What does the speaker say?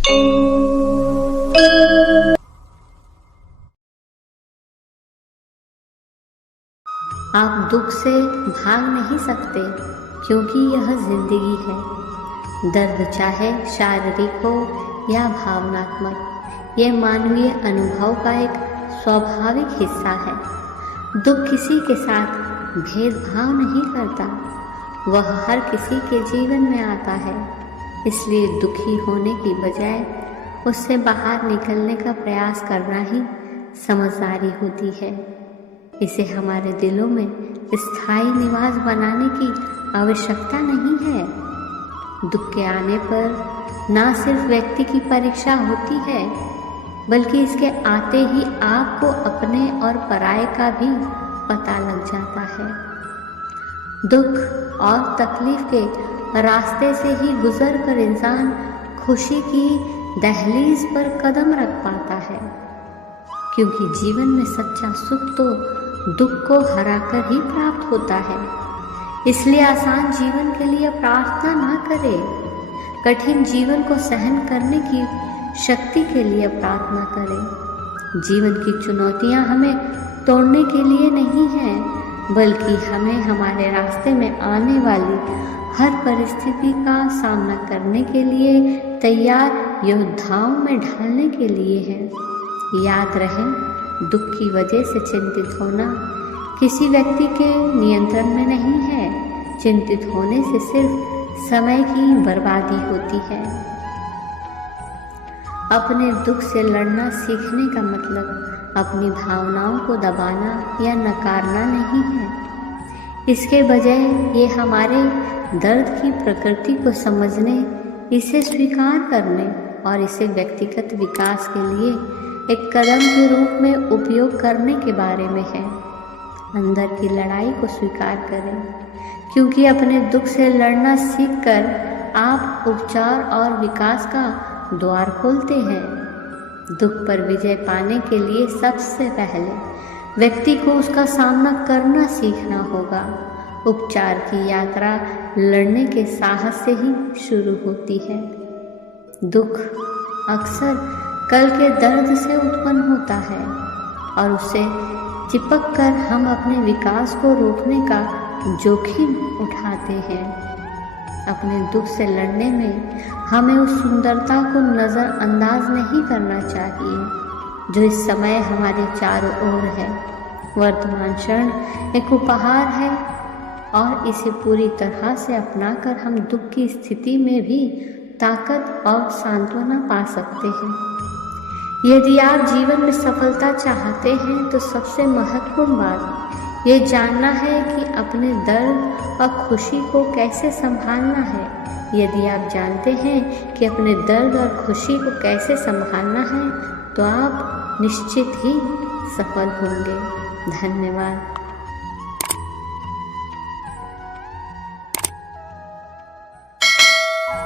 आप दुख से भाग नहीं सकते क्योंकि यह जिंदगी है। दर्द चाहे शारीरिक हो या भावनात्मक, यह मानवीय अनुभव का एक स्वाभाविक हिस्सा है। दुख किसी के साथ भेदभाव नहीं करता, वह हर किसी के जीवन में आता है। इसलिए दुखी होने की बजाय उससे बाहर निकलने का प्रयास करना ही समझदारी होती है। इसे हमारे दिलों में स्थायी निवास बनाने की आवश्यकता नहीं है। दुख के आने पर ना सिर्फ व्यक्ति की परीक्षा होती है, बल्कि इसके आते ही आपको अपने और पराये का भी पता लग जाता है। दुख और तकलीफ के रास्ते से ही गुजर कर इंसान खुशी की दहलीज पर कदम रख पाता है, क्योंकि जीवन में सच्चा सुख तो दुख को हराकर ही प्राप्त होता है। इसलिए आसान जीवन के लिए प्रार्थना ना करें, कठिन जीवन को सहन करने की शक्ति के लिए प्रार्थना करें। जीवन की चुनौतियां हमें तोड़ने के लिए नहीं हैं, बल्कि हमें हमारे रास्ते में आने वाली हर परिस्थिति का सामना करने के लिए तैयार योद्धाओं में ढालने के लिए है। याद रहे, दुख की वजह से चिंतित होना किसी व्यक्ति के नियंत्रण में नहीं है। चिंतित होने से सिर्फ समय की बर्बादी होती है। अपने दुख से लड़ना सीखने का मतलब अपनी भावनाओं को दबाना या नकारना नहीं है। इसके बजाय ये हमारे दर्द की प्रकृति को समझने, इसे स्वीकार करने और इसे व्यक्तिगत विकास के लिए एक कदम के रूप में उपयोग करने के बारे में है। अंदर की लड़ाई को स्वीकार करें, क्योंकि अपने दुख से लड़ना सीखकर आप उपचार और विकास का द्वार खोलते हैं। दुख पर विजय पाने के लिए सबसे पहले व्यक्ति को उसका सामना करना सीखना होगा। उपचार की यात्रा लड़ने के साहस से ही शुरू होती है। दुख अक्सर कल के दर्द से उत्पन्न होता है और उससे चिपक कर हम अपने विकास को रोकने का जोखिम उठाते हैं। अपने दुख से लड़ने में हमें उस सुंदरता को नज़रअंदाज नहीं करना चाहिए जो इस समय हमारे चारों ओर है। वर्तमान क्षण एक उपहार है और इसे पूरी तरह से अपनाकर हम दुख की स्थिति में भी ताकत और सांत्वना पा सकते हैं। यदि आप जीवन में सफलता चाहते हैं तो सबसे महत्वपूर्ण बात ये जानना है कि अपने दर्द और खुशी को कैसे संभालना है। यदि आप जानते हैं कि अपने दर्द और खुशी को कैसे संभालना है तो आप निश्चित ही सफल होंगे। धन्यवाद।